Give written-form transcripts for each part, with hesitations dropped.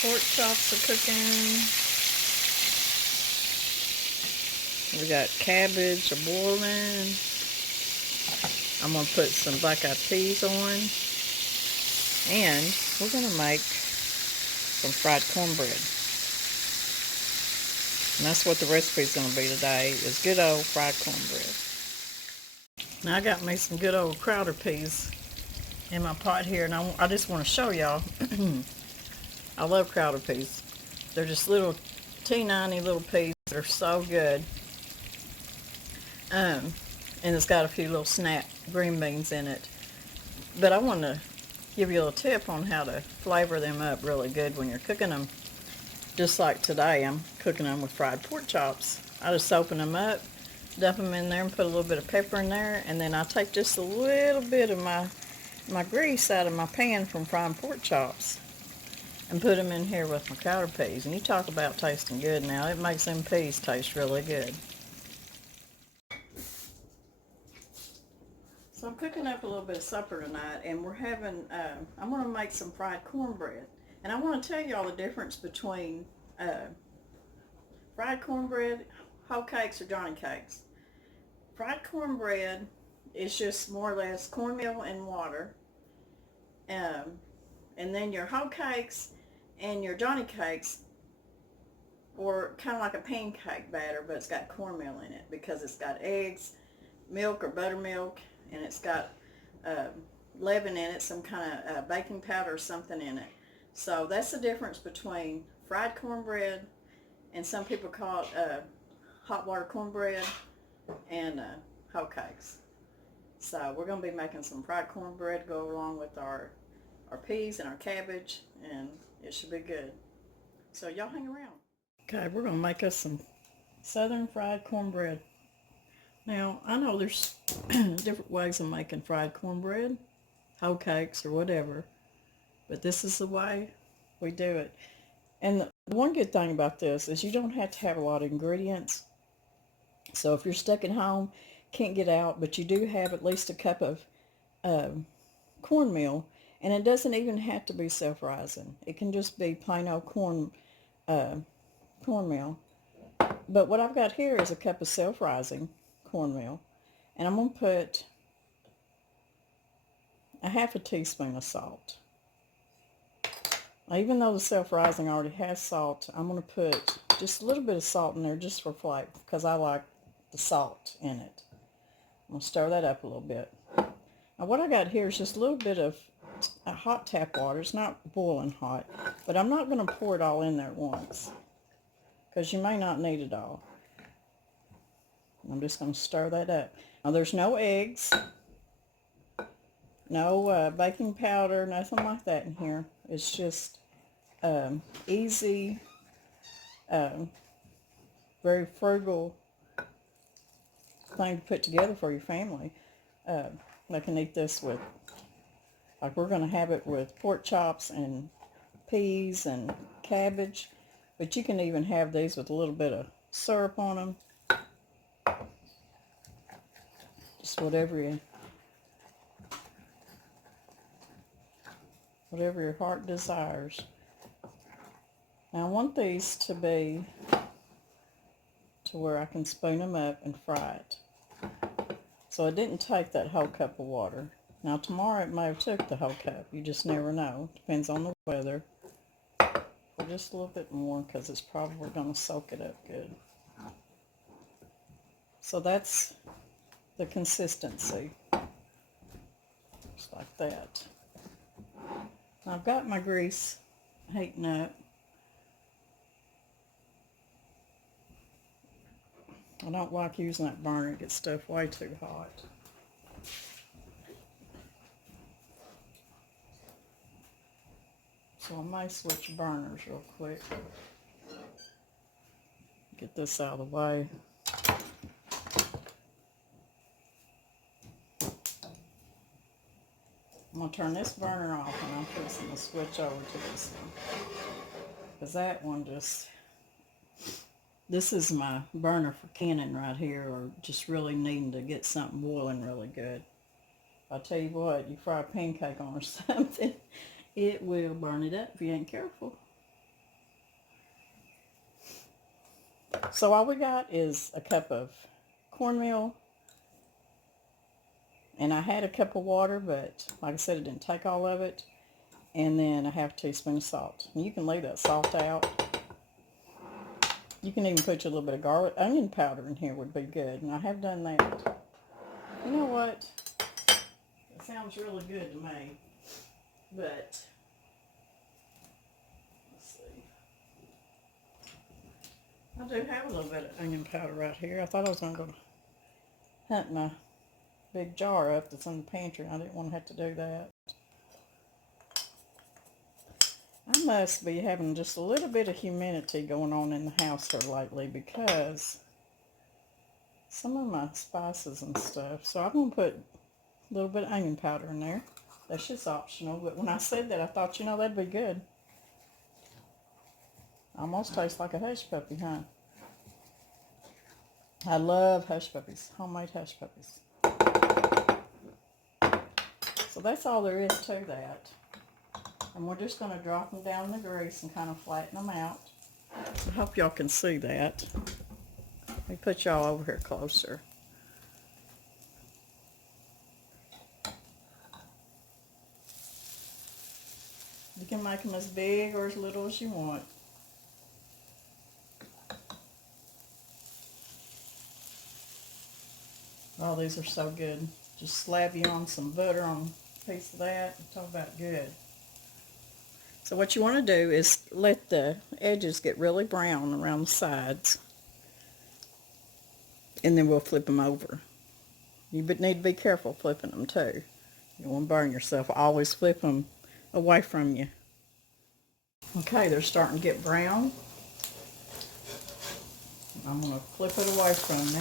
Pork chops are cooking. We got cabbage are boiling. I'm going to put some black-eyed peas on. And we're going to make some fried cornbread. And that's what the recipe is going to be today, is good old fried cornbread. Now I got me some good old Crowder peas in my pot here, and I just want to show y'all. I love Crowder peas. They're just little teeny little peas. They're so good. And it's got a few little snap green beans in it. But I want to give you a little tip on how to flavor them up really good when you're cooking them. Just like today, I'm cooking them with fried pork chops. I just open them up, dump them in there, and put a little bit of pepper in there, and then I take just a little bit of my grease out of my pan from frying pork chops and put them in here with my Crowder peas. And you talk about tasting good now. It makes them peas taste really good. So I'm cooking up a little bit of supper tonight, and we're having, I'm going to make some fried cornbread. And I want to tell y'all the difference between fried cornbread, hoe cakes, or Johnny cakes. Fried cornbread is just more or less cornmeal and water. And then your hoe cakes and your Johnny cakes, or kind of like a pancake batter, but it's got cornmeal in it because it's got eggs, milk or buttermilk, and it's got leaven in it, some kind of baking powder or something in it. So that's the difference between fried cornbread, and some people call it hot water cornbread, and hoe cakes. So we're going to be making some fried cornbread to go along with our peas and our cabbage, and it should be good. So y'all hang around. Okay, we're going to make us some southern fried cornbread. Now, I know there's different ways of making fried cornbread, hoe cakes, or whatever. But this is the way we do it. And the one good thing about this is you don't have to have a lot of ingredients. So if you're stuck at home, can't get out, but you do have at least a cup of cornmeal, and it doesn't even have to be self-rising. It can just be plain old cornmeal. But what I've got here is a cup of self-rising cornmeal, and I'm going to put a half a teaspoon of salt. Now, even though the self-rising already has salt, I'm going to put just a little bit of salt in there just for flavor, because I like the salt in it. I'm going to stir that up a little bit. Now what I got here is just a little bit of hot tap water. It's not boiling hot, but I'm not going to pour it all in there at once, because you may not need it all. I'm just going to stir that up. Now there's no eggs, no baking powder, nothing like that in here. It's just easy, very frugal thing to put together for your family. They can eat this with, like we're going to have it with pork chops and peas and cabbage, but you can even have these with a little bit of syrup on them. Just whatever your heart desires. Now I want these to be to where I can spoon them up and fry it. So I didn't take that whole cup of water. Now tomorrow it may have took the whole cup. You just never know. Depends on the weather. Or just a little bit more, because it's probably going to soak it up good. So that's the consistency. Just like that. I've got my grease heating up. I don't like using that burner. It gets stuff way too hot. So I may switch burners real quick. Get this out of the way. I'm going to turn this burner off, and I'm fixing to switch over to this one. Because that one just... This is my burner for canning right here, or just really needing to get something boiling really good. I'll tell you what, you fry a pancake on or something, it will burn it up if you ain't careful. So all we got is a cup of cornmeal, and I had a cup of water, but like I said, it didn't take all of it. And then a half teaspoon of salt. And you can leave that salt out. You can even put a little bit of onion powder in here would be good. And I have done that. You know what? It sounds really good to me. But, let's see. I do have a little bit of onion powder right here. I thought I was going to go hunt my big jar up that's in the pantry. I didn't want to have to do that. I must be having just a little bit of humidity going on in the house here lately because some of my spices and stuff. So I'm going to put a little bit of onion powder in there. That's just optional. But when I said that, I thought, you know, that'd be good. Almost tastes like a hush puppy, huh? I love hush puppies, homemade hush puppies. So that's all there is to that. And we're just going to drop them down in the grease and kind of flatten them out. I hope y'all can see that. Let me put y'all over here closer. You can make them as big or as little as you want. Oh, these are so good. Just slap you on some butter on a piece of that. Talk about good. So what you want to do is let the edges get really brown around the sides. And then we'll flip them over. You need to be careful flipping them too. You don't want to burn yourself. Always flip them away from you. Okay, they're starting to get brown. I'm going to flip it away from me.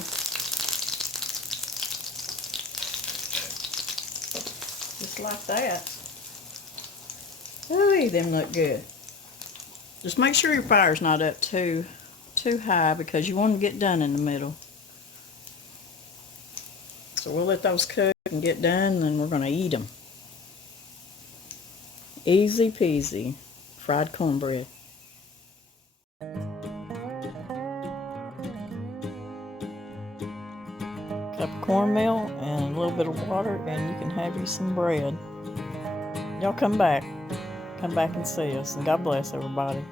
Just like that. Ooh, them look good. Just make sure your fire's not up too high because you want to get done in the middle. So we'll let those cook and get done, and then we're going to eat them. Easy peasy fried cornbread. Cup of cornmeal and a little bit of water, and you can have you some bread. Y'all come back. Come back and see us, and God bless everybody.